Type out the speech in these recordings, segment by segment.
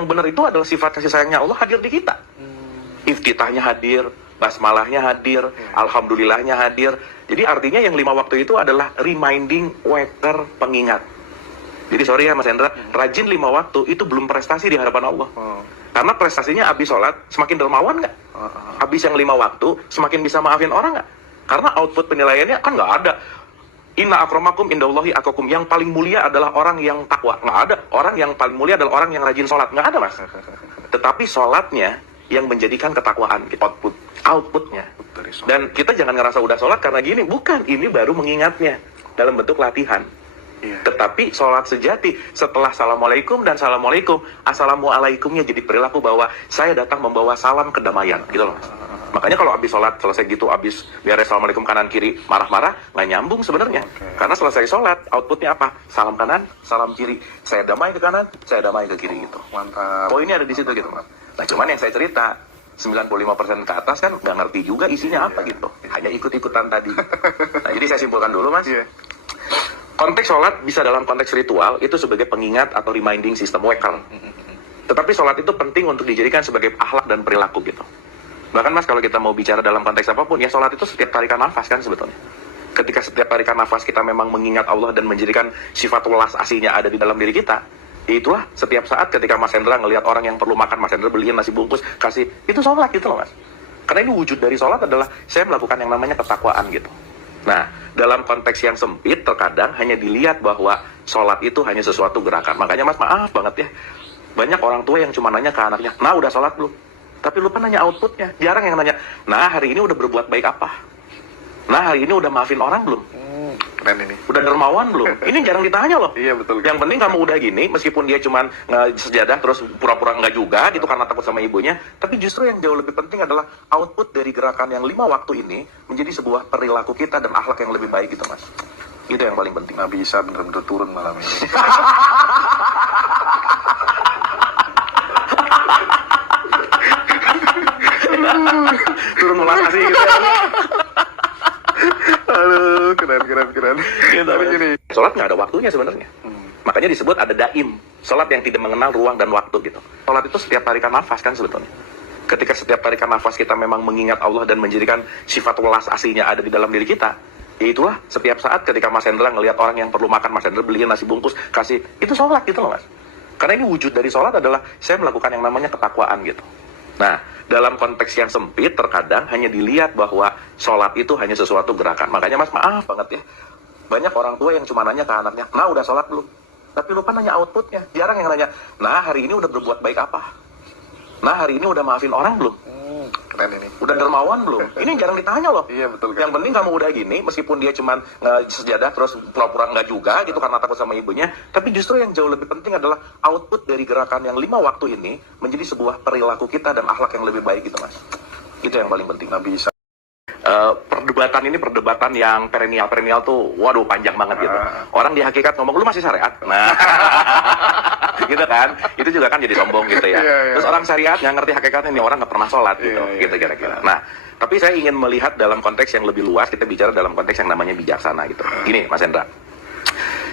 yang benar itu adalah sifat kasih sayangnya Allah hadir di kita. Iftitahnya hadir, basmalahnya hadir, alhamdulillahnya hadir. Jadi artinya yang 5 waktu itu adalah reminding, waker, pengingat. Jadi sorry ya Mas Hendra, rajin 5 waktu itu belum prestasi di hadapan Allah. Karena prestasinya habis sholat semakin dermawan nggak? Habis yang 5 waktu semakin bisa maafin orang nggak? Karena output penilaiannya kan nggak ada. Inna akramakum indallahi atqakum, yang paling mulia adalah orang yang takwa. Nggak ada. Orang yang paling mulia adalah orang yang rajin sholat. Nggak ada Mas. Tetapi sholatnya yang menjadikan ketakwaan, outputnya. Dan kita jangan ngerasa udah sholat karena gini. Bukan, ini baru mengingatnya dalam bentuk latihan. Tetapi sholat sejati setelah assalamualaikum dan assalamualaikum, assalamualaikumnya jadi perilaku bahwa saya datang membawa salam kedamaian, gitu loh. Makanya kalau habis sholat selesai gitu, habis biar assalamualaikum kanan kiri marah-marah, nggak nyambung sebenarnya. Karena selesai sholat outputnya apa? Salam kanan, salam kiri. Saya damai ke kanan, saya damai ke kiri gitu. Mantap. Poinnya ada di situ gitu. Nah cuman yang saya cerita 95% ke atas kan nggak ngerti juga isinya apa gitu. Hanya ikut-ikutan tadi. Nah jadi saya simpulkan dulu Mas. Konteks sholat bisa dalam konteks ritual itu sebagai pengingat atau reminding system waker. Tetapi sholat itu penting untuk dijadikan sebagai akhlak dan perilaku gitu. Bahkan Mas kalau kita mau bicara dalam konteks apapun ya sholat itu setiap tarikan nafas kan sebetulnya. Ketika setiap tarikan nafas kita memang mengingat Allah dan menjadikan sifat welas aslinya ada di dalam diri kita, itulah setiap saat ketika Mas Hendra ngelihat orang yang perlu makan, Mas Hendra beliin nasi bungkus, kasih, itu sholat gitu loh Mas. Karena ini wujud dari sholat adalah saya melakukan yang namanya ketakwaan gitu. Nah, dalam konteks yang sempit terkadang hanya dilihat bahwa sholat itu hanya sesuatu gerakan. Makanya Mas maaf banget ya, banyak orang tua yang cuma nanya ke anaknya, nah udah sholat belum? Tapi lupa nanya outputnya. Jarang yang nanya, nah hari ini udah berbuat baik apa? Nah hari ini udah maafin orang belum? Keren ini. Udah dermawan belum? Ini jarang ditanya loh. Iya betul. Yang penting kamu udah gini, meskipun dia cuman sejadah terus pura-pura enggak juga gitu karena takut sama ibunya. Tapi justru yang jauh lebih penting adalah output dari gerakan yang 5 waktu ini menjadi sebuah perilaku kita dan akhlak yang lebih baik gitu Mas. Itu yang paling penting. Nggak bisa bener-bener turun malam ini. Turun melatasi gitu ya. Aduh, keren. Gitu, Tapi gini, sholat nggak ada waktunya sebenarnya. Makanya disebut ada daim, sholat yang tidak mengenal ruang dan waktu gitu. Sholat itu setiap tarikan nafas kan sebetulnya. Ketika setiap tarikan nafas kita memang mengingat Allah dan menjadikan sifat welas aslinya ada di dalam diri kita, ya itulah setiap saat ketika Mas Hendra ngelihat orang yang perlu makan, Mas Hendra beliin nasi bungkus, kasih, itu sholat gitu loh Mas. Karena ini wujud dari sholat adalah saya melakukan yang namanya ketakwaan gitu. Nah, dalam konteks yang sempit terkadang hanya dilihat bahwa sholat itu hanya sesuatu gerakan. Makanya Mas maaf banget ya, banyak orang tua yang cuma nanya ke anaknya, nah udah sholat belum? Tapi lupa nanya outputnya. Jarang yang nanya, nah hari ini udah berbuat baik apa? Nah hari ini udah maafin orang belum? keren ini. Udah dermawan belum? Ini jarang ditanya loh. Iya betul. Yang penting kamu udah gini, meskipun dia cuman sejadah terus pura-pura nggak juga gitu karena takut sama ibunya. Tapi justru yang jauh lebih penting adalah output dari gerakan yang 5 waktu ini menjadi sebuah perilaku kita dan akhlak yang lebih baik gitu Mas. Itu yang paling penting. Nggak bisa. Perdebatan ini perdebatan yang perennial tuh, waduh panjang banget gitu. Orang di hakikat ngomong lu masih syariat, nah, gitu kan? Itu juga kan jadi sombong gitu ya. Terus orang syariat nggak ngerti hakikatnya, nih orang nggak pernah sholat gitu, gitu kira-kira. Nah, tapi saya ingin melihat dalam konteks yang lebih luas. Kita bicara dalam konteks yang namanya bijaksana gitu. Gini, Mas Hendra.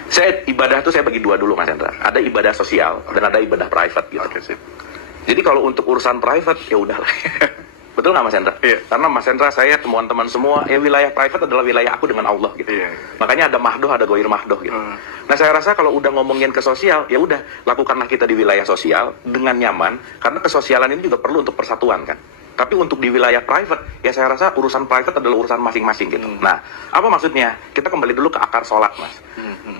Saya ibadah tuh saya bagi dua dulu, Mas Hendra. Ada ibadah sosial dan ada ibadah private gitu. Jadi kalau untuk urusan private ya udahlah. Betul nggak Mas Hendra? Iya. Karena Mas Hendra, saya, teman-teman semua, ya wilayah private adalah wilayah aku dengan Allah gitu. Iya. Makanya ada mahdoh, ada goir mahdoh gitu. Nah saya rasa kalau udah ngomongin ke sosial, ya udah lakukanlah kita di wilayah sosial dengan nyaman, karena kesosialan ini juga perlu untuk persatuan kan. Tapi untuk di wilayah private, ya saya rasa urusan private adalah urusan masing-masing gitu. Nah, apa maksudnya? Kita kembali dulu ke akar sholat, Mas.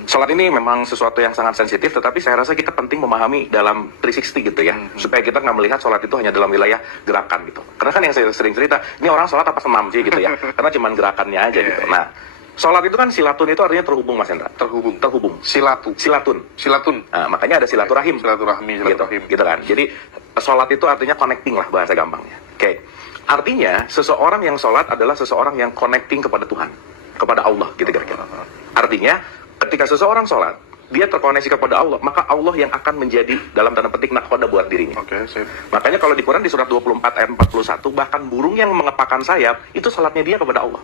Sholat ini memang sesuatu yang sangat sensitif, tetapi saya rasa kita penting memahami dalam 360 gitu ya, supaya kita nggak melihat sholat itu hanya dalam wilayah gerakan gitu. Karena kan yang saya sering cerita, ini orang sholat apa senam sih gitu ya, karena cuman gerakannya aja gitu. Nah, sholat itu kan silatun itu artinya terhubung Mas Hendra. Terhubung. Silatun. Nah, makanya ada silaturahim. Silaturahmi. Gitu kan. Jadi sholat itu artinya connecting lah bahasa gampangnya. Oke. Artinya seseorang yang sholat adalah seseorang yang connecting kepada Tuhan, kepada Allah gitu kira-kira. Artinya ketika seseorang sholat, dia terkoneksi kepada Allah, maka Allah yang akan menjadi dalam tanda petik nakhoda buat dirinya. Sip. Makanya kalau di Quran di surat 24 ayat 41, bahkan burung yang mengepakkan sayap itu sholatnya dia kepada Allah.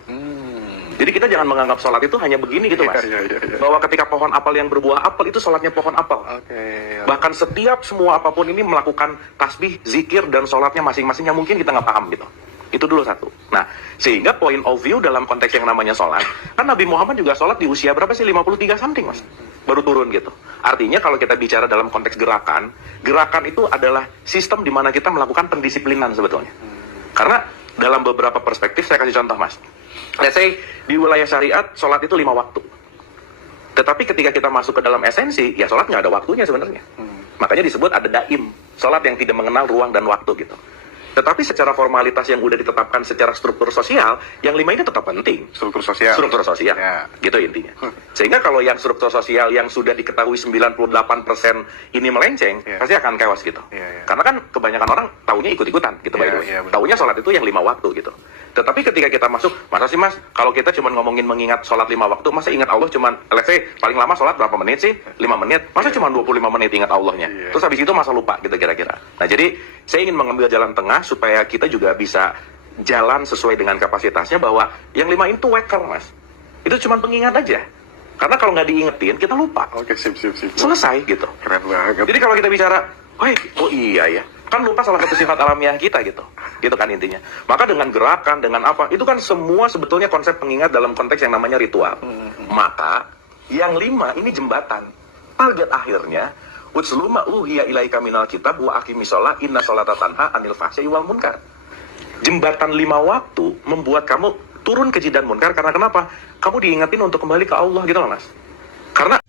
Jadi kita jangan menganggap sholat itu hanya begini gitu mas. Iya. Bahwa ketika pohon apel yang berbuah apel itu sholatnya pohon apel. Oke. Bahkan setiap semua apapun ini melakukan tasbih, zikir, dan sholatnya masing-masing yang mungkin kita nggak paham gitu. Itu dulu satu. Nah, sehingga point of view dalam konteks yang namanya sholat, kan Nabi Muhammad juga sholat di usia berapa sih? 53 something mas. Baru turun gitu. Artinya kalau kita bicara dalam konteks gerakan, gerakan itu adalah sistem di mana kita melakukan pendisiplinan sebetulnya. Karena dalam beberapa perspektif, saya kasih contoh mas. Let's say, di wilayah syariat, sholat itu 5 waktu. Tetapi ketika kita masuk ke dalam esensi, ya sholat nggak ada waktunya sebenarnya. Makanya disebut ada daim, sholat yang tidak mengenal ruang dan waktu gitu. Tetapi secara formalitas yang udah ditetapkan secara struktur sosial, yang 5 ini tetap penting. Struktur sosial. Struktur sosial, Ya. gitu intinya. Sehingga kalau yang struktur sosial yang sudah diketahui 98% ini melenceng, Ya. pasti akan chaos gitu. Ya. Karena kan kebanyakan orang taunya ikut-ikutan gitu, by the way. Ya, benar. Taunya sholat itu yang 5 waktu gitu. Tetapi ketika kita masuk, masa sih mas, kalau kita cuma ngomongin mengingat sholat 5 waktu, masa ingat Allah cuma, let's say, paling lama sholat berapa menit sih? 5 menit. Masa cuma 25 menit ingat Allahnya? Iya. Terus habis itu masa lupa gitu kira-kira. Nah jadi, saya ingin mengambil jalan tengah supaya kita juga bisa jalan sesuai dengan kapasitasnya, bahwa yang 5 itu waker mas. Itu cuma pengingat aja. Karena kalau nggak diingetin, kita lupa. Oke, sip. Selesai gitu. Keren banget. Jadi kalau kita bicara, oh iya ya, kan lupa salah satu sifat alamiah kita gitu. Gitu kan intinya. Maka dengan gerakan, dengan apa, itu kan semua sebetulnya konsep pengingat dalam konteks yang namanya ritual. Maka, yang 5 ini jembatan. Target akhirnya, Utsluma uhiya ilaika minal kitab wa aqimi sholat inna sholata tanha anil fahsya'i wal munkar. Jembatan 5 waktu membuat kamu turun keji dan munkar, karena kenapa? Kamu diingetin untuk kembali ke Allah gitu loh mas. Karena